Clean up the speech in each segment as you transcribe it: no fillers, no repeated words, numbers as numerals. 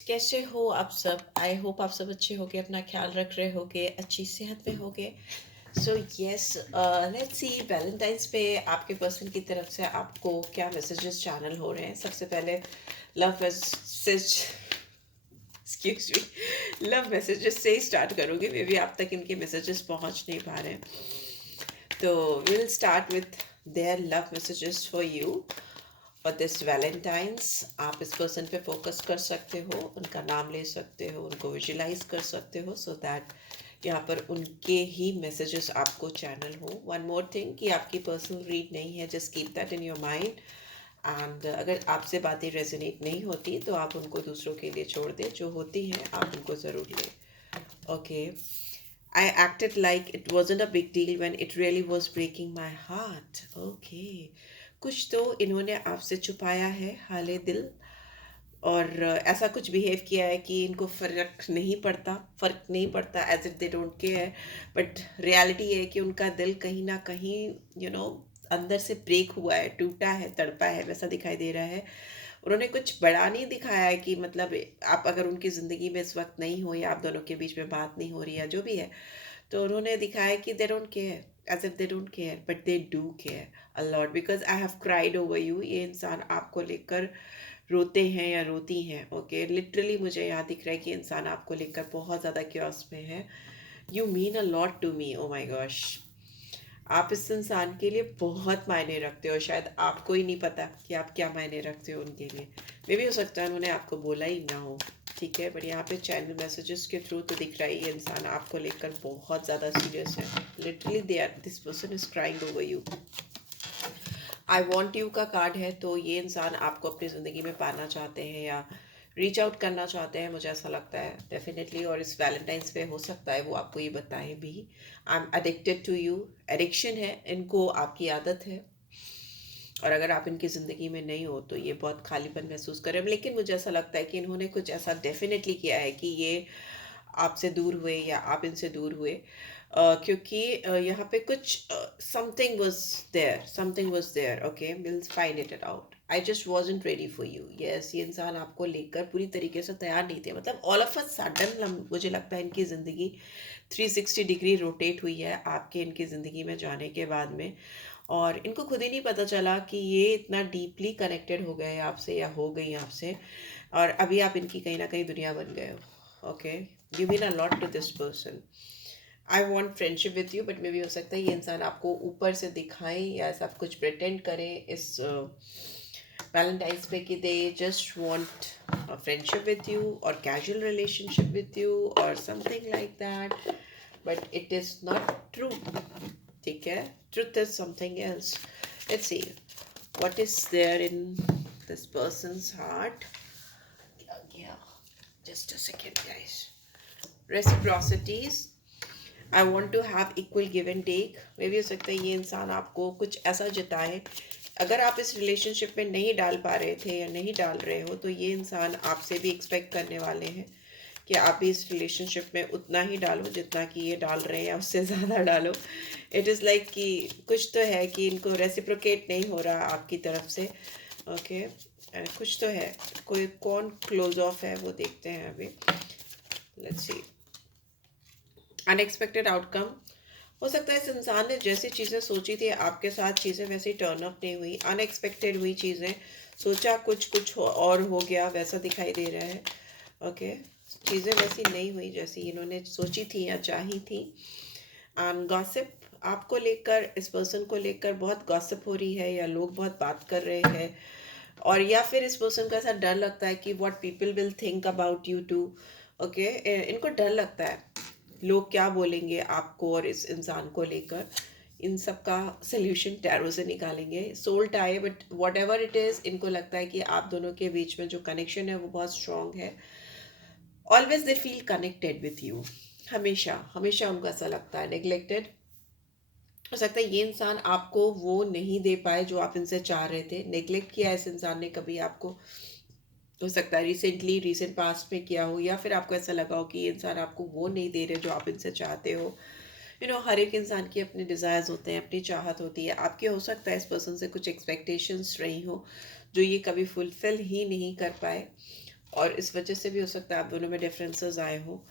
कैसे हो आप सब? आई होप आप सब अच्छे होगे, अपना ख्याल रख रहे होगे, अच्छी सेहत में होगे। So yes, let's see Valentine's पे आपके पर्सन की तरफ से आपको क्या मैसेजेस चैनल हो रहे हैं। सबसे पहले love message, excuse me, love messages से ही स्टार्ट करूँगी। मे बी आप तक इनके मैसेजेस पहुँच नहीं पा रहे हैं, तो will start with their love messages for you और दिस वैलेंटाइंस। आप इस पर्सन पे फोकस कर सकते हो, उनका नाम ले सकते हो, उनको विजुलाइज कर सकते हो, सो दैट यहाँ पर उनके ही मैसेजेस आपको चैनल हो। वन मोर थिंग कि आपकी पर्सनल रीड नहीं है, just keep that in your mind. And अगर आपसे बातें रेजोनेट नहीं होती तो आप उनको दूसरों के लिए छोड़ दें, जो होती हैं आप उनको ज़रूर लें। Okay, I acted like it wasn't a big deal when it really was breaking my heart. Okay. कुछ तो इन्होंने आपसे छुपाया है हाले दिल, और ऐसा कुछ बिहेव किया है कि इनको फ़र्क नहीं पड़ता, as if they don't care. But reality है कि उनका दिल कहीं ना कहीं अंदर से ब्रेक हुआ है, टूटा है, तड़पा है, वैसा दिखाई दे रहा है। उन्होंने कुछ बड़ा नहीं दिखाया है कि मतलब आप अगर उनकी ज़िंदगी में इस वक्त नहीं हो या आप दोनों के बीच में बात नहीं हो रही है, जो भी है, तो उन्होंने दिखाया कि they don't care, as if they don't care, but they do care a lot, because I have cried over you. ये इंसान आपको लेकर रोते हैं या रोती हैं। ओके, लिटरली मुझे यहाँ दिख रहा है कि इंसान आपको लेकर बहुत ज़्यादा क्योस में है। You mean a lot to me, oh my gosh. आप इस इंसान के लिए बहुत मायने रखते हो, शायद आपको ही नहीं पता कि आप क्या मायने रखते हो उनके लिए। मे भी हो सकता है उन्होंने आपको बोला ही ना हो, ठीक है, बट यहाँ पे चैनल मैसेजेस के थ्रू तो दिख रहा है ये इंसान आपको लेकर बहुत ज़्यादा सीरियस है। Literally they are, this person is crying over you. I want you का कार्ड है, तो ये इंसान आपको अपनी ज़िंदगी में पाना चाहते हैं या रीच आउट करना चाहते हैं, मुझे ऐसा लगता है डेफिनेटली। और इस वैलेंटाइंस पे हो सकता है वो आपको ये बताएं भी, I am addicted to you. Addiction है इनको, आपकी आदत है, और अगर आप इनकी ज़िंदगी में नहीं हो तो ये बहुत खालीपन महसूस करें। लेकिन मुझे ऐसा लगता है कि इन्होंने कुछ ऐसा डेफिनेटली किया है कि ये आपसे दूर हुए या आप इनसे दूर हुए, क्योंकि यहाँ पे कुछ something was there. Okay, will find it out. I just wasn't ready for you. Yes, ये इंसान आपको लेकर पूरी तरीके से तैयार नहीं थे, मतलब ऑल ऑफ अ सडन मुझे लगता है इनकी ज़िंदगी 360 डिग्री रोटेट हुई है आपके इनकी ज़िंदगी में जाने के बाद में, और इनको खुद ही नहीं पता चला कि ये इतना डीपली कनेक्टेड हो गए आपसे या हो गई आपसे, और अभी आप इनकी कहीं ना कहीं दुनिया बन गए हो। Okay, you mean a lot to this person. I want friendship with you, but मे भी हो सकता है ये इंसान आपको ऊपर से दिखाएं या सब कुछ प्रिटेंड करें इस वैलेंटाइंस पे कि they just want friendship with you और कैजुअल रिलेशनशिप विथ यू और something like that, but it is not true. ठीक है, truth is something else. Let's see what is there in this person's heart. Yeah, just a second, guys. Reciprocities. I want to have equal give and take. मे भी हो सकता है ये इंसान आपको कुछ ऐसा जताए, अगर आप इस रिलेशनशिप में नहीं डाल पा रहे थे या नहीं डाल रहे हो, तो ये इंसान आपसे भी एक्सपेक्ट करने वाले हैं कि आप भी इस रिलेशनशिप में उतना ही डालो जितना कि ये डाल रहे हैं या उससे ज़्यादा डालो। इट इज़ लाइक कि कुछ तो है कि इनको रेसिप्रोकेट नहीं हो रहा आपकी तरफ से। ओके, कुछ तो है, कोई कौन क्लोज ऑफ है वो देखते हैं अभी। Let's see, unexpected outcome. हो सकता है इस इंसान ने जैसी चीज़ें सोची थी आपके साथ चीज़ें वैसी टर्न अप नहीं हुई, अनएक्सपेक्टेड हुई चीज़ें। सोचा कुछ और हो गया, वैसा दिखाई दे रहा है। ओके, चीज़ें वैसी नहीं हुई जैसी इन्होंने सोची थी या चाही थी। एंड गॉसिप, आपको लेकर, इस पर्सन को लेकर बहुत गॉसिप हो रही है या लोग बहुत बात कर रहे हैं, और या फिर इस पर्सन को ऐसा डर लगता है कि what people will think about you too. Okay, इनको डर लगता है लोग क्या बोलेंगे आपको और इस इंसान को लेकर। इन सब का सोल्यूशन टैरो से निकालेंगे। Soul tie, but whatever it is, इनको लगता है कि आप दोनों के बीच में जो कनेक्शन है वो बहुत स्ट्रॉन्ग है। Always they feel connected with you, हमेशा हमेशा उनको ऐसा लगता है। नेग्लेक्टेड, हो सकता है ये इंसान आपको वो नहीं दे पाए जो आप इनसे चाह रहे थे। नेग्लेक्ट किया इस इंसान ने कभी आपको, हो सकता है रिसेंटली, रीसेंट पास्ट में किया हो, या फिर आपको ऐसा लगा हो कि ये इंसान आपको वो नहीं दे रहे जो आप इनसे चाहते हो। हर एक इंसान की अपने डिज़ायर्स होते हैं, अपनी चाहत होती है। आपके हो सकता है इस पर्सन से कुछ एक्सपेक्टेशंस रही हो जो ये कभी फुलफ़िल ही नहीं कर पाए। और इस वजह से भी हो सकता है आप दोनों में डिफरेंसेस आए हो,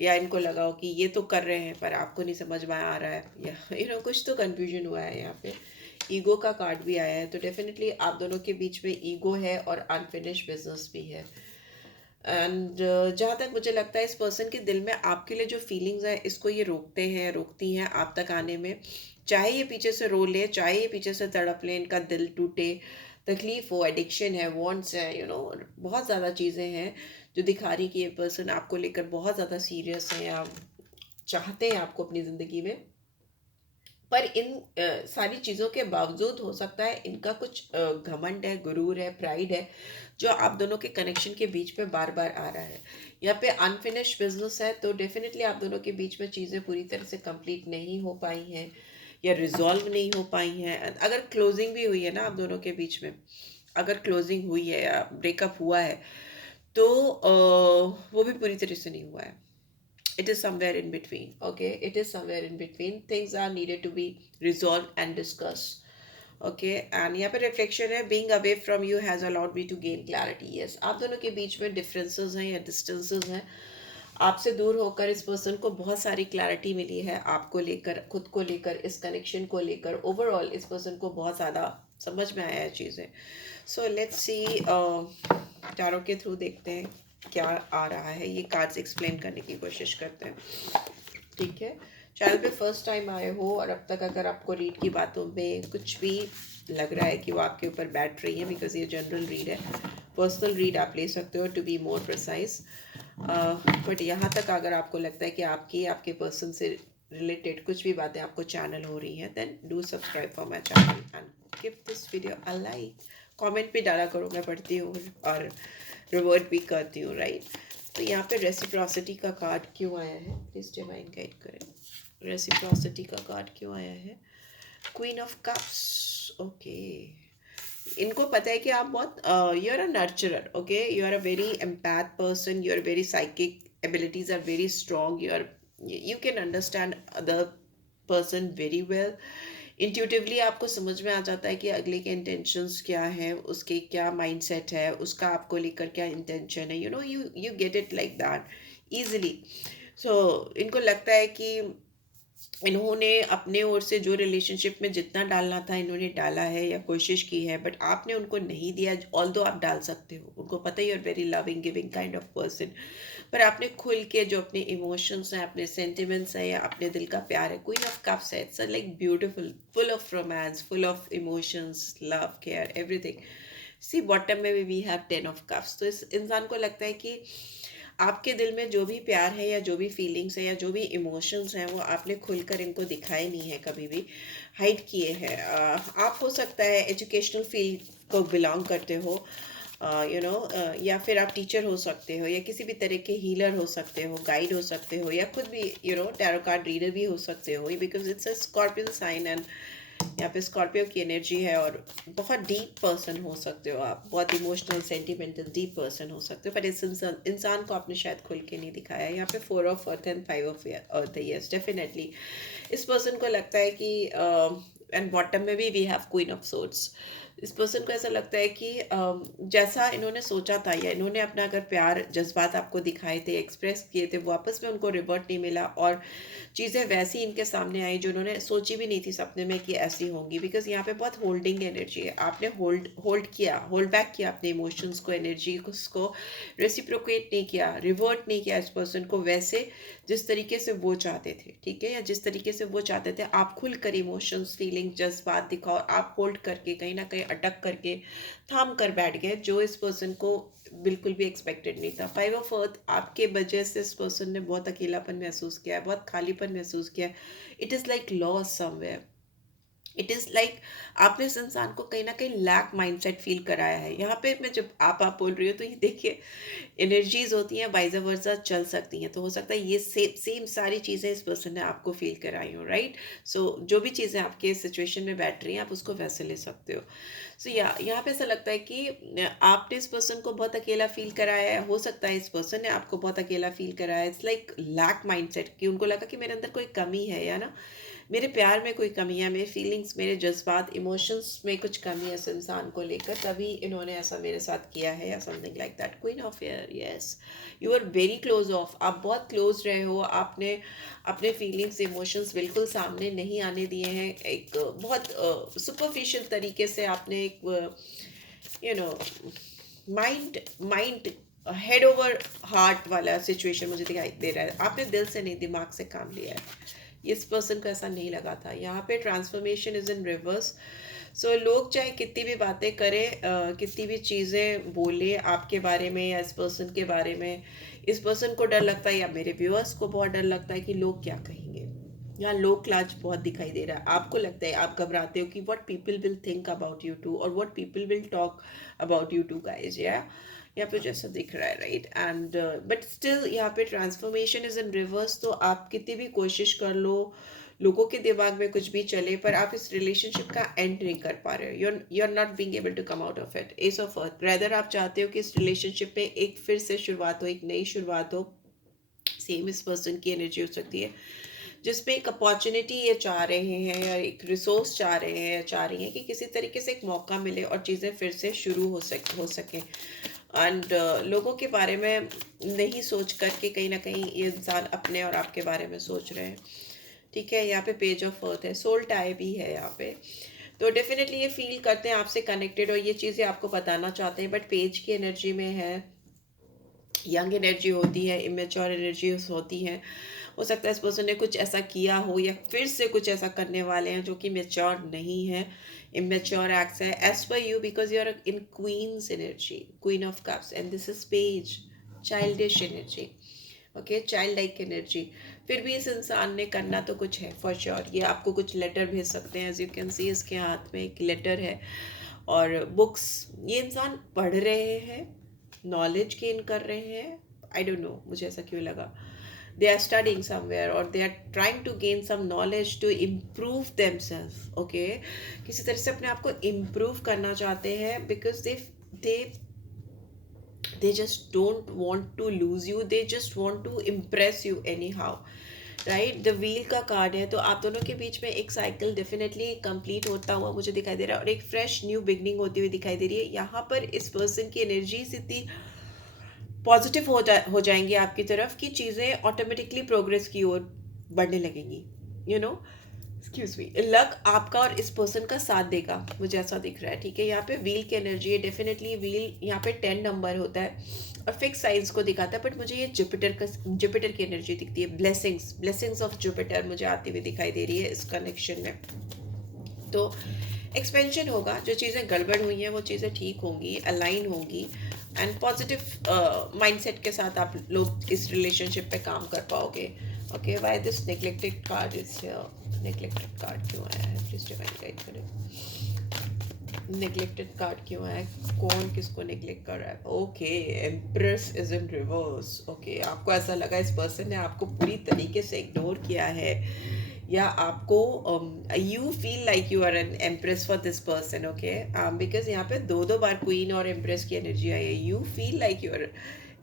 या इनको लगा हो कि ये तो कर रहे हैं पर आपको नहीं समझ में आ रहा है, या कुछ तो कंफ्यूजन हुआ है। यहाँ पे ईगो का कार्ड भी आया है, तो डेफिनेटली आप दोनों के बीच में ईगो है और अनफिनिश बिजनेस भी है। एंड जहाँ तक मुझे लगता है इस पर्सन के दिल में आपके लिए जो फीलिंग्स है इसको ये रोकते हैं, रोकती हैं आप तक आने में। चाहे ये पीछे से रो ले, चाहे ये पीछे से तड़प ले, इनका दिल टूटे, तकलीफ हो, एडिक्शन है, वांट्स है, बहुत ज़्यादा चीज़ें हैं जो दिखा रही कि ये पर्सन आपको लेकर बहुत ज़्यादा सीरियस है या चाहते हैं आपको अपनी ज़िंदगी में। पर इन सारी चीज़ों के बावजूद हो सकता है इनका कुछ घमंड है, गुरूर है, प्राइड है, जो आप दोनों के कनेक्शन के बीच में बार बार आ रहा है। यहाँ पे अनफिनिश बिजनेस है, तो डेफिनेटली आप दोनों के बीच में चीज़ें पूरी तरह से कंप्लीट नहीं हो पाई हैं या रिजॉल्व नहीं हो पाई हैं। अगर क्लोजिंग भी हुई है ना आप दोनों के बीच में, अगर क्लोजिंग हुई है या ब्रेकअप हुआ है, तो वो भी पूरी तरह से नहीं हुआ है। It is somewhere in between. Okay, it is somewhere in between. Things are needed to be resolved and discussed. Okay, and यहाँ पे रिफ्लेक्शन है, being away from you has allowed me to gain clarity. Yes, आप दोनों के बीच में differences हैं या distances हैं। आपसे दूर होकर इस पर्सन को बहुत सारी क्लैरिटी मिली है, आपको लेकर, खुद को लेकर, इस कनेक्शन को लेकर। ओवरऑल इस पर्सन को बहुत ज़्यादा समझ में आया है चीज़ें। सो लेट्स सी, टैरो के थ्रू देखते हैं क्या आ रहा है। ये कार्ड्स एक्सप्लेन करने की कोशिश करते हैं, ठीक है। चैनल पे फर्स्ट टाइम आए हो और अब तक अगर आपको रीड की बातों में कुछ भी लग रहा है कि वो आपके ऊपर बैठ रही है, बिकॉज ये जनरल रीड है, पर्सनल रीड आप ले सकते हो to be more precise. But यहाँ तक अगर आपको लगता है कि आपके पर्सन से रिलेटेड कुछ भी बातें आपको चैनल हो रही हैं, then do subscribe for my channel and give this video a like. Comment भी डाला करो, मैं पढ़ती हूँ और रिवर्ट भी करती हूँ, राइट। तो यहाँ पे रेसिप्रोसिटी का कार्ड क्यों आया है, प्लीज डिवाइन गाइड करें। रेसिप्रोसिटी का कार्ड क्यों आया है? Queen of cups. ओके, इनको पता है कि आप बहुत you are a nurturer. Okay, you are a very empath person, you are very psychic, abilities are very strong, you can understand other person very well. Intuitively आपको समझ में आ जाता है कि अगले के इंटेंशंस क्या हैं, उसके क्या माइंडसेट है, उसका आपको लेकर क्या इंटेंशन है, you get it like that easily. So इनको लगता है कि इन्होंने अपने ओर से जो रिलेशनशिप में जितना डालना था इन्होंने डाला है या कोशिश की है, बट आपने उनको नहीं दिया। ऑल्दो आप डाल सकते हो, उनको पता ही, और very loving giving kind of person, पर आपने खुल के जो अपने इमोशंस हैं, अपने सेंटिमेंट्स हैं या अपने दिल का प्यार है, क्वीन ऑफ कप्स है, it's like beautiful, full of romance, full of emotions, love, care, everything. See bottom में भी वी हैव 10 ऑफ कप्स। तो इस इंसान को लगता है कि आपके दिल में जो भी प्यार है या जो भी फीलिंग्स है या जो भी इमोशंस हैं, वो आपने खुलकर इनको दिखाए नहीं है, कभी भी हाइड किए हैं। आप हो सकता है एजुकेशनल फील्ड को बिलोंग करते हो, या फिर आप टीचर हो सकते हो, या किसी भी तरह के हीलर हो सकते हो, गाइड हो सकते हो, या खुद भी टैरो कार्ड रीडर भी हो सकते हो, because it's a scorpion sign. And यहाँ पे स्कॉर्पियो की एनर्जी है, और बहुत डीप पर्सन हो सकते हो आप, बहुत इमोशनल, सेंटिमेंटल, डीप पर्सन हो सकते हो, पर इस इंसान को आपने शायद खुल के नहीं दिखाया। यहाँ पे 4 of earth and 5 of earth. Yes, definitely इस पर्सन को लगता है कि एंड बॉटम में भी we have queen of swords. इस पर्सन को ऐसा लगता है कि जैसा इन्होंने सोचा था, या इन्होंने अपना अगर प्यार, जज्बात आपको दिखाए थे, एक्सप्रेस किए थे, वापस में उनको रिवर्ट नहीं मिला, और चीज़ें वैसी इनके सामने आई जो उन्होंने सोची भी नहीं थी सपने में कि ऐसी होंगी। बिकॉज यहाँ पे बहुत होल्डिंग एनर्जी है, आपने होल्ड किया, होल्ड बैक किया अपने इमोशंस को, एनर्जी को, उसको रेसिप्रोकेट नहीं किया, रिवर्ट नहीं किया इस पर्सन को वैसे जिस तरीके से वो चाहते थे, ठीक है, या जिस तरीके से वो चाहते थे। आप खुल कर इमोशंस, फीलिंग, जज्बात दिखाओ, आप होल्ड करके, कहीं ना कहीं अटक करके, थाम कर बैठ गए, जो इस पर्सन को बिल्कुल भी एक्सपेक्टेड नहीं था। 5 ऑफ अर्थ, आपके वजह से इस पर्सन ने बहुत अकेलापन महसूस किया है, बहुत खालीपन महसूस किया है। It is like loss somewhere. It is like आपने इस इंसान को कहीं ना कहीं लैक माइंडसेट फील कराया है। यहाँ पे मैं जब आप बोल रही हो, तो ये देखिए, एनर्जीज होती हैं, वाइज वर्सा चल सकती हैं, तो हो सकता है ये सेम सारी चीज़ें इस पर्सन ने आपको फील कराई हो, राइट। सो जो भी चीज़ें आपके सिचुएशन में बैठ रही हैं, आप उसको वैसे ले सकते हो। सो यहाँ पे ऐसा लगता है कि आपने इस पर्सन को बहुत अकेला फील कराया है, हो सकता है इस पर्सन ने आपको बहुत अकेला फील कराया है। इट्स लाइक लैक माइंडसेट, कि उनको लगा कि मेरे अंदर कोई कमी है, या ना, मेरे प्यार में कोई कमी है, मेरे फीलिंग्स, मेरे जज्बात, इमोशंस में कुछ कमी है इस इंसान को लेकर, तभी इन्होंने ऐसा मेरे साथ किया है या something like that. Queen of air, yes, you are very close of, आप बहुत क्लोज रहे हो, आपने अपने फीलिंग्स इमोशंस बिल्कुल सामने नहीं आने दिए हैं। एक बहुत सुपरफिशियल तरीके से आपने एक you know mind mind head over heart वाला सिचुएशन मुझे दिखाई दे रहा है। आपने दिल से नहीं, दिमाग से काम लिया है। इस पर्सन को ऐसा नहीं लगा था। यहाँ पे ट्रांसफॉर्मेशन इज इन रिवर्स। सो लोग चाहे कितनी भी बातें करें, कितनी भी चीज़ें बोले आपके बारे में या इस पर्सन के बारे में, इस पर्सन को डर लगता है या मेरे व्यूअर्स को बहुत डर लगता है कि लोग क्या कहेंगे। यहाँ लोक लाज बहुत दिखाई दे रहा है। आपको लगता है, आप घबराते हो कि what people will think about you two, और what people will talk about you two guys, या फिर जैसा दिख रहा है, राइट। एंड बट स्टिल यहाँ पे ट्रांसफॉर्मेशन इज इन रिवर्स। तो आप कितनी भी कोशिश कर लो, लोगों के दिमाग में कुछ भी चले, पर आप इस रिलेशनशिप का एंड नहीं कर पा रहे हो। You are not being able to come out of it. Ace of earth, rather आप चाहते हो कि इस रिलेशनशिप में एक फिर से शुरुआत हो, एक नई शुरुआत हो। सेम इस पर्सन की एनर्जी हो सकती है जिसमें एक अपॉर्चुनिटी ये चाह रहे हैं या एक रिसोर्स चाह रहे हैं या चाह रही हैं कि किसी तरीके से एक मौका मिले और चीज़ें फिर से शुरू हो सकें। एंड लोगों के बारे में नहीं सोच करके कहीं ना कहीं ये इंसान अपने और आपके बारे में सोच रहे हैं। ठीक है, यहाँ पे पेज ऑफ अर्थ है, सोल टाई भी है यहाँ पे। तो डेफिनेटली ये फील करते हैं आपसे कनेक्टेड और ये चीज़ें आपको बताना चाहते हैं, बट पेज की एनर्जी में है, यंग एनर्जी होती है, इमेच्योर एनर्जी होती है। हो सकता है इस पर्सन ने कुछ ऐसा किया हो या फिर से कुछ ऐसा करने वाले हैं जो कि मेच्योर नहीं है, इमेच्योर एक्ट्स है as per you, because you are in queen's energy, queen of cups, and this is page, childish energy. Okay, child like energy. फिर भी इस इंसान ने करना तो कुछ है फॉर श्योर। ये आपको कुछ लेटर भेज सकते हैं, एज यू कैन सी इसके हाथ में एक लेटर है और बुक्स ये इंसान पढ़ रहे हैं, नॉलेज गेन कर रहे हैं। आई डोंट नो, मुझे ऐसा क्यों लगा। They are studying somewhere or they are trying to gain some knowledge to improve themselves. Okay, किसी तरह से अपने आप को improve करना चाहते हैं, because they they just don't want to lose you, they just want to impress you anyhow, right. The wheel का कार्ड है, तो आप दोनों के बीच में एक साइकिल डेफिनेटली कंप्लीट होता हुआ मुझे दिखाई दे रहा है और एक फ्रेश न्यू बिगनिंग होती हुई दिखाई दे रही है। यहाँ पर इस पर्सन की एनर्जीज इतनी पॉजिटिव हो जाएंगी आपकी तरफ कि चीज़ें ऑटोमेटिकली प्रोग्रेस की ओर बढ़ने लगेंगी। You know, excuse me, luck आपका और इस पर्सन का साथ देगा, मुझे ऐसा दिख रहा है। ठीक है, यहाँ पे व्हील की एनर्जी है, डेफिनेटली व्हील यहाँ पे 10 नंबर होता है और फिक्स साइंस को दिखाता है, बट मुझे ये जुपिटर की एनर्जी दिखती है। ब्लेसिंग्स ऑफ जुपिटर मुझे आती हुई दिखाई दे रही है इस कनेक्शन में। तो एक्सपेंशन होगा, जो चीज़ें गड़बड़ हुई हैं वो चीज़ें ठीक होंगी, अलाइन होंगी, एंड पॉजिटिव माइंडसेट के साथ आप लोग इस रिलेशनशिप पे काम कर पाओगे। Okay, why this neglected card is here? Neglected card क्यों आया है? प्लीज डिवाइन गाइड करें। नेग्लेक्टेड कार्ड क्यों आया है? कौन किसको नेग्लेक्ट कर रहा है? Okay, empress is in reverse. Okay, आपको ऐसा लगा इस पर्सन ने आपको पूरी तरीके से इग्नोर किया है, या आपको you feel like you are an empress for this person. Okay, because यहाँ पे दो बार क्वीन और एम्प्रेस की एनर्जी आई है। You feel like you are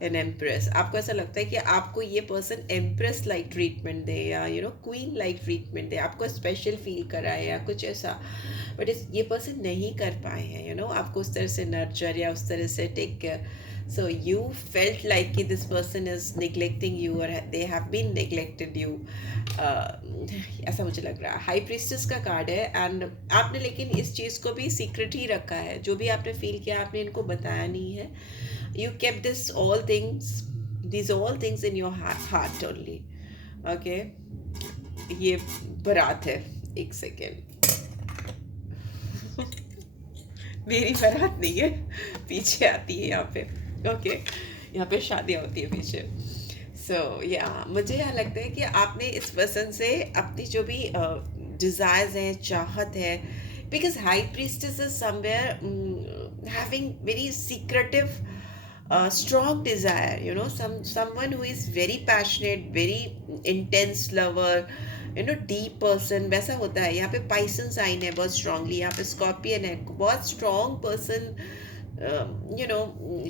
an empress, आपको ऐसा लगता है कि आपको ये पर्सन एम्प्रेस लाइक ट्रीटमेंट दे या क्वीन लाइक ट्रीटमेंट दे, आपको स्पेशल फील कराए या कुछ ऐसा, बट ये पर्सन नहीं कर पाए हैं आपको उस तरह से नर्चर या उस तरह से take care. So you felt like this person is neglecting you or they have been neglected you, ऐसा मुझे लग रहा है। हाई प्रीस्टेस का कार्ड है, एंड आपने लेकिन इस चीज़ को भी सीक्रेट ही रखा है। जो भी आपने फील किया आपने इनको बताया नहीं है। You kept this all things in your heart only. Okay, ये बारात है, एक सेकेंड मेरी बारात नहीं है, पीछे आती है यहाँ पे। ओके, यहाँ पे शादियाँ होती है पीछे। सो मुझे यहाँ लगता है कि आपने इस पर्सन से अपनी जो भी डिज़ायर्स हैं, चाहत है, because high priestess is somewhere having very secretive strong desire, someone who is very passionate, very intense lover, deep person, वैसा होता है। यहाँ पे पाइसन साइन है बहुत स्ट्रांगली, यहाँ पे स्कॉर्पियन है, बहुत स्ट्रॉन्ग पर्सन,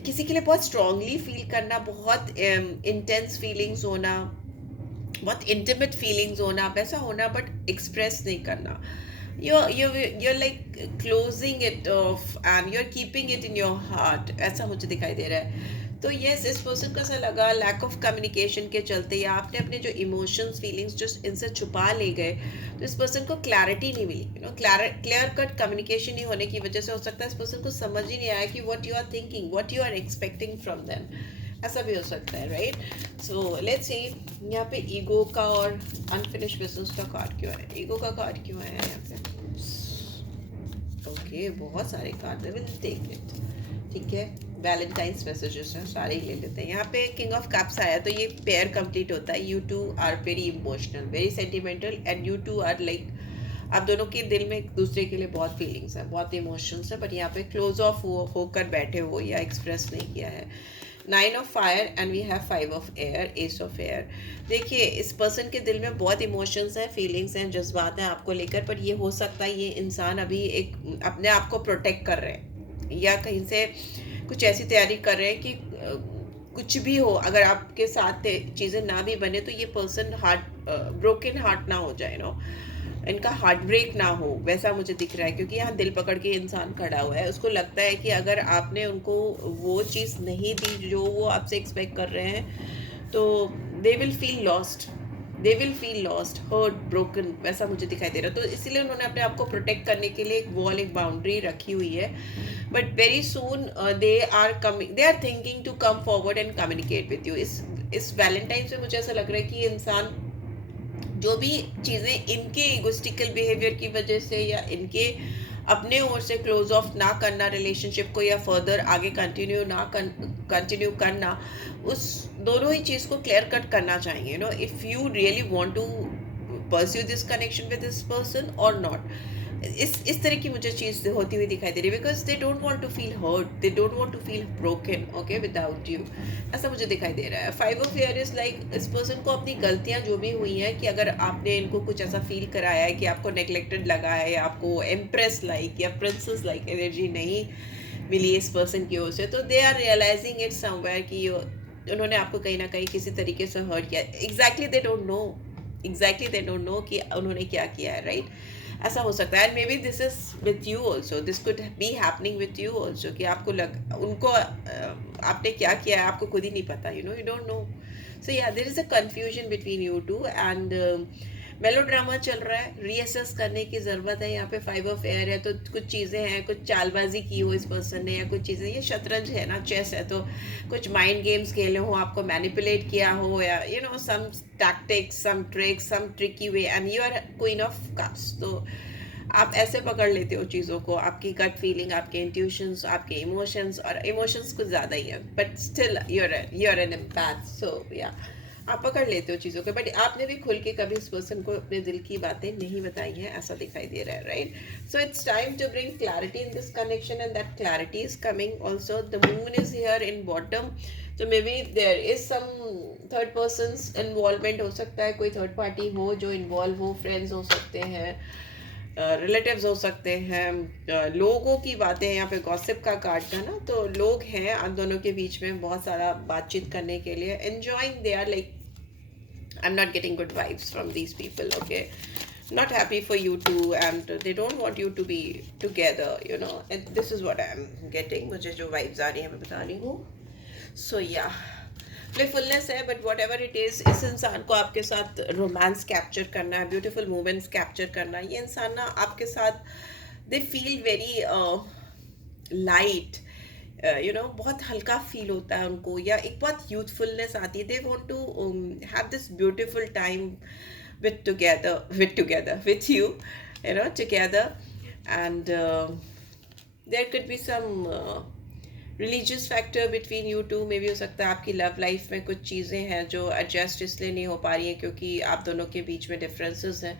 किसी के लिए बहुत स्ट्रांगली फील करना, बहुत इंटेंस फीलिंग्स होना, बहुत इंटीमेट फीलिंग्स होना, वैसा होना, बट एक्सप्रेस नहीं करना. You're like closing it off and you're keeping it in your heart. ऐसा मुझे दिखाई दे रहा है. तो यस, इस पर्सन को ऐसा लगा लैक ऑफ कम्युनिकेशन के चलते, या आपने अपने जो इमोशंस फीलिंग्स जो इनसे छुपा ले गए, तो इस पर्सन को क्लैरिटी नहीं मिली. क्लियर कट कम्युनिकेशन नहीं होने की वजह से हो सकता है इस पर्सन को समझ ही नहीं आया कि what you are thinking, what you are expecting from them. ऐसा भी हो सकता है, राइट? सो लेट्स सी यहाँ पे ईगो का और अनफिनिश्ड बिजनेस का कार्ड क्यों है. ईगो का कार्ड क्यों है यहाँ पे? ओके, बहुत सारे कार्ड, विल टेक इट. ठीक है, वैलेंटाइंस मैसेजेस हैं, सारे ही ले लेते हैं. यहाँ पे किंग ऑफ कप्स आया, तो ये पेयर कंप्लीट होता है. You two are very emotional, very sentimental, and you two are like, आप दोनों के दिल में एक दूसरे के लिए बहुत फीलिंग्स है, बहुत इमोशंस है, बट यहाँ पे क्लोज ऑफ होकर बैठे हो या एक्सप्रेस नहीं किया है. 9 of fire and we have 5 of air, ace of air. देखिए, इस पर्सन के दिल में बहुत इमोशंस हैं, फीलिंग्स हैं, जज्बात हैं आपको लेकर, पर ये हो सकता है ये इंसान अभी एक अपने आप को प्रोटेक्ट कर रहे हैं, या कहीं से कुछ ऐसी तैयारी कर रहे हैं कि कुछ भी हो, अगर आपके साथ चीज़ें ना भी बने तो ये पर्सन ब्रोकन हार्ट ना हो जाए, इनका हार्ट ब्रेक ना हो, वैसा मुझे दिख रहा है. क्योंकि यहाँ दिल पकड़ के इंसान खड़ा हुआ है. उसको लगता है कि अगर आपने उनको वो चीज़ नहीं दी जो वो आपसे एक्सपेक्ट कर रहे हैं, तो they will feel lost, hurt, broken, वैसा मुझे दिखाई दे रहा है. तो इसीलिए उन्होंने अपने आप को प्रोटेक्ट करने के लिए एक वॉल, एक बाउंड्री रखी हुई है. But very soon they are thinking to come forward and communicate with you. इस वैलेंटाइन से मुझे ऐसा लग रहा है कि ये इंसान जो भी चीज़ें इनके इगोस्टिकल बिहेवियर की वजह से, या इनके अपने ओर से क्लोज ऑफ ना करना रिलेशनशिप को, या फर्दर आगे कंटिन्यू करना, उस दोनों ही चीज़ को क्लियर कट करना चाहेंगे. If you really want to pursue this connection with this person और नॉट. इस तरह की मुझे चीज़ होती हुई दिखाई दे रही है. Because they don't want to feel hurt, they don't want to feel broken, okay, without you. ऐसा मुझे दिखाई दे रहा है. 5 ऑफ एयर इज लाइक, इस पर्सन को अपनी गलतियां जो भी हुई हैं, कि अगर आपने इनको कुछ ऐसा फील कराया है कि आपको नेग्लेक्टेड लगा है, या आपको एम्प्रेस लाइक या प्रिंसेस लाइक एनर्जी नहीं मिली इस पर्सन की ओर से, तो they are realising it somewhere कि उन्होंने आपको कहीं ना कहीं किसी तरीके से हर्ट किया. एग्जैक्टली दे डोंट नो कि उन्होंने क्या किया है, राइट? ऐसा हो सकता है. And may be this is with you also, this could be happening with you also, कि आपको उनको आपने क्या किया है आपको खुद ही नहीं पता, you don't know. So yeah, there is a confusion between you two, and melodrama चल रहा है. रीअसेस करने की ज़रूरत है. यहाँ पे 5 ऑफ एयर है, तो कुछ चीज़ें हैं, कुछ चालबाजी की हो इस पर्सन ने, या कुछ चीज़ें, ये शतरंज है ना, चेस है, तो कुछ माइंड गेम्स खेले हो, आपको मैनिपुलेट किया हो, या some tactics, some tricks, some tricky way, and you are queen of cups. तो आप ऐसे पकड़ लेते हो चीज़ों को, आपकी गट फीलिंग, आपके इंट्यूशंस, आपके इमोशंस, और इमोशंस कुछ ज़्यादा ही है, but still you're an empath. So yeah, आप पकड़ लेते हो चीज़ों को, बट आपने भी खुल के कभी इस पर्सन को अपने दिल की बातें नहीं बताई हैं, ऐसा दिखाई दे रहा है, right? So it's time to bring clarity in this connection, and that clarity is coming also. The moon is here in bottom, तो maybe there is some third persons involvement हो सकता है, कोई थर्ड पार्टी हो जो involve हो, friends हो सकते हैं, रिलेटिव्स हो सकते हैं, लोगों की बातें. यहाँ पे गॉसिप का कार्ड था ना, तो लोग हैं आप दोनों के बीच में बहुत सारा बातचीत करने के लिए, enjoying. They are like, I am not getting good vibes from these people, okay, not happy for you two, and they don't want you to be together, and this is what I am getting. मुझे जो vibes आ रही हैं मैं बता रही हूँ. So yeah, playfulness है, but whatever it is, इस इंसान को आपके साथ रोमांस कैप्चर करना है, ब्यूटीफुल मोमेंट्स कैप्चर करना है. ये इंसान ना आपके साथ, दे फील वेरी लाइट, बहुत हल्का फील होता है उनको, या एक बहुत यूथफुलनेस आती है. They want to have this beautiful time with you, together, and there could be some religious factor between you two. में भी हो सकता है आपकी लव लाइफ में कुछ चीज़ें हैं जो एडजस्ट इसलिए नहीं हो पा रही हैं क्योंकि आप दोनों के बीच में डिफरेंसेस हैं.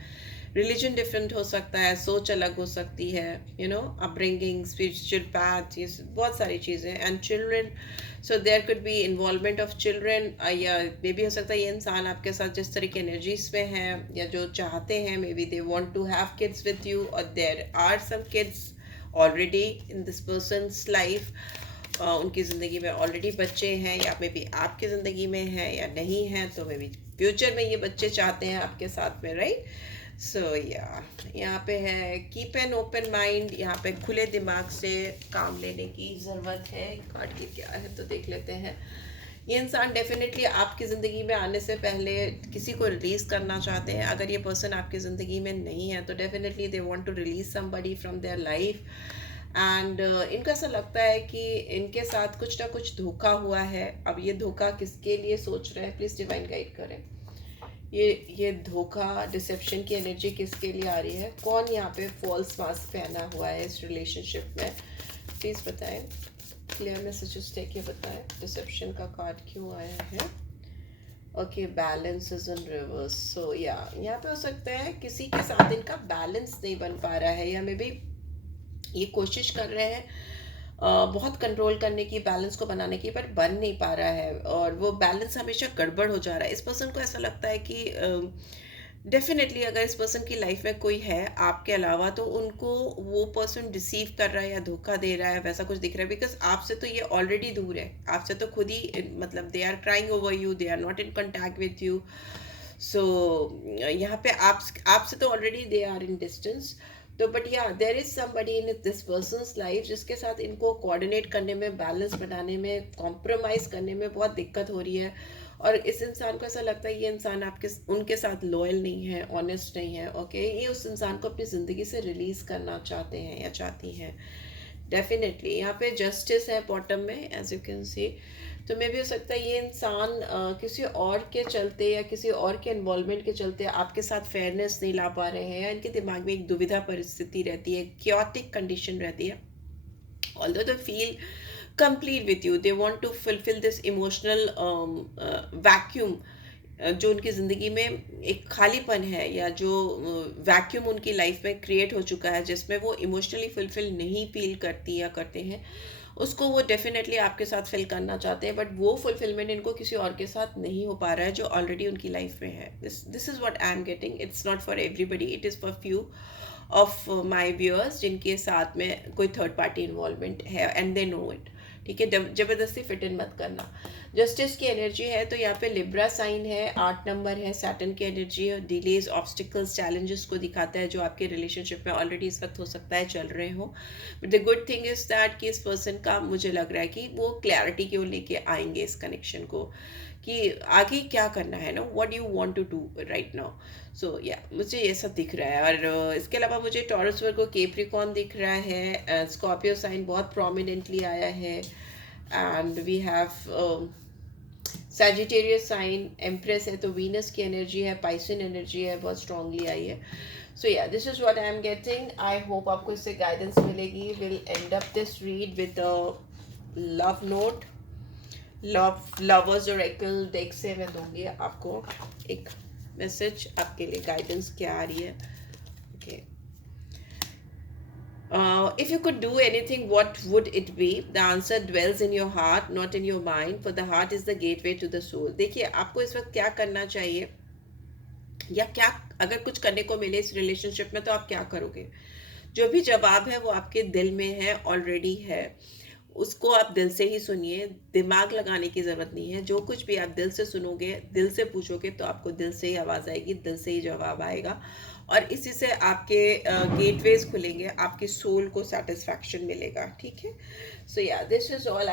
रिलीजन डिफरेंट हो सकता है, सोच अलग हो सकती है, अपब्रिंगिंग, स्पिरिचुअल पाथ, ये बहुत सारी चीज़ें. And children, so there could be involvement of children, या मे बी हो सकता है ये इंसान आपके साथ जिस तरह की एनर्जीज में है या जो चाहते हैं, maybe they want to have kids with you, और there are some kids already in this persons life. उनकी ज़िंदगी में ऑलरेडी बच्चे हैं, या मे बी आपकी ज़िंदगी में हैं या नहीं हैं, तो मे बी फ्यूचर में ये बच्चे चाहते हैं आपके साथ में, राइट? सो या यहाँ पे है कीप एन ओपन माइंड, यहाँ पे खुले दिमाग से काम लेने की ज़रूरत है। कार्ड की क्या है तो देख लेते हैं। ये इंसान डेफिनेटली आपकी ज़िंदगी में आने से पहले किसी को रिलीज़ करना चाहते हैं। अगर ये पर्सन आपकी ज़िंदगी में नहीं है तो definitely they want to release somebody from their life. And इनको ऐसा लगता है कि इनके साथ कुछ ना कुछ धोखा हुआ है। अब ये धोखा किसके लिए सोच रहे हैं, प्लीज़ डिवाइन गाइड करें। ये धोखा, डिसेप्शन की एनर्जी किसके लिए आ रही है? कौन यहाँ पे फॉल्स मास्क पहना हुआ है इस रिलेशनशिप में? प्लीज़ बताएं, क्लियर मैसेजेस देके बताएं। डिसेप्शन का कार्ड क्यों आया है? Okay, balance is in reverse. So yeah यहाँ पे हो सकता है किसी के साथ इनका बैलेंस नहीं बन पा रहा है, या मे बी ये कोशिश कर रहे हैं बहुत कंट्रोल करने की, बैलेंस को बनाने की, पर बन नहीं पा रहा है और वो बैलेंस हमेशा गड़बड़ हो जा रहा है। इस पर्सन को ऐसा लगता है कि डेफिनेटली अगर इस पर्सन की लाइफ में कोई है आपके अलावा तो उनको वो पर्सन डिसीव कर रहा है या धोखा दे रहा है, वैसा कुछ दिख रहा है। बिकॉज आपसे तो ये ऑलरेडी दूर है, आपसे तो खुद ही मतलब they are crying over you, they are not in contact with you. So यहाँ पे आपसे तो already they are in distance. तो but yeah there is somebody in this persons life जिसके साथ इनको कोऑर्डिनेट करने में, बैलेंस बनाने में, कॉम्प्रोमाइज़ करने में बहुत दिक्कत हो रही है। और इस इंसान को ऐसा लगता है ये इंसान आपके उनके साथ लॉयल नहीं है, ऑनेस्ट नहीं है। ओके, ये उस इंसान को अपनी ज़िंदगी से रिलीज़ करना चाहते हैं या चाहती हैं। डेफिनेटली यहाँ पे जस्टिस है बॉटम में, एज यू कैन सी। तो मे भी हो सकता है ये इंसान किसी और के चलते या किसी और के इन्वॉल्वमेंट के चलते आपके साथ फेयरनेस नहीं ला पा रहे हैं, या इनके दिमाग में एक दुविधा परिस्थिति रहती है, क्योटिक कंडीशन रहती है। Although they feel complete with you, they want to fulfil this emotional vacuum जो उनकी ज़िंदगी में एक खालीपन है, या जो वैक्यूम उनकी लाइफ में क्रिएट हो चुका है जिसमें वो इमोशनली फुलफिल नहीं फील करती या करते हैं, उसको वो डेफिनेटली आपके साथ फिल करना चाहते हैं। बट वो फुलफिलमेंट इनको किसी और के साथ नहीं हो पा रहा है जो ऑलरेडी उनकी लाइफ में है। This is what I am getting. It's not for everybody, it is for few of my viewers जिनके साथ में कोई थर्ड पार्टी इन्वॉल्वमेंट है एंड दे नो इट। ठीक है, जबरदस्ती फिट इन मत करना। जस्टिस की एनर्जी है तो यहाँ पे लिब्रा साइन है, 8 नंबर है, सैटर्न की एनर्जी है, डिलेज, ऑब्स्टिकल्स, चैलेंजेस को दिखाता है जो आपके रिलेशनशिप में ऑलरेडी इस वक्त हो सकता है चल रहे हो। But the good thing is that कि इस पर्सन का मुझे लग रहा है कि वो क्लैरिटी क्यों लेके आएंगे इस कनेक्शन को, कि आगे क्या करना है ना, what you want to do right now. So yeah मुझे ये सब दिख रहा है। और इसके अलावा मुझे टॉरस वर्गो, केप्रिकॉन दिख रहा है, स्कॉर्पियो साइन बहुत प्रोमिनेंटली आया है, and we have Sagittarius sign, empress है तो वीनस की एनर्जी है, पाइसन एनर्जी है, बहुत स्ट्रांगली आई है। सो या this is what I am getting. I hope आपको इससे गाइडेंस मिलेगी। Will and up this read with love note, lovers Oracle deck से मैं दूंगी आपको एक मैसेज, आपके लिए गाइडेंस क्या आ रही है। Okay, if you could do anything, what would it be? The answer dwells in your heart, not in your mind, for the heart is the gateway to the soul. देखिए आपको इस वक्त क्या करना चाहिए, या क्या अगर कुछ करने को मिले इस रिलेशनशिप में तो आप क्या करोगे? जो भी जवाब है वो आपके दिल में है, ऑलरेडी है। उसको आप दिल से ही सुनिए, दिमाग लगाने की ज़रूरत नहीं है। जो कुछ भी आप दिल से सुनोगे, दिल से पूछोगे तो आपको दिल से ही आवाज़ आएगी, दिल से ही जवाब आएगा, और इसी से आपके गेटवेज खुलेंगे, आपकी सोल को सेटिस्फैक्शन मिलेगा। ठीक है, सो या दिस इज़ ऑल।